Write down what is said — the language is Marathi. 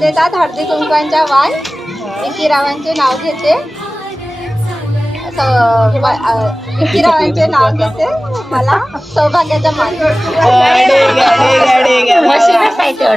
देतात हळदी कुंकवांच्या वाण. विकीरावांचे नाव घेते. विकीरावांचे नाव घेते. मला सौभाग्याचा मान. मशीन असायचं.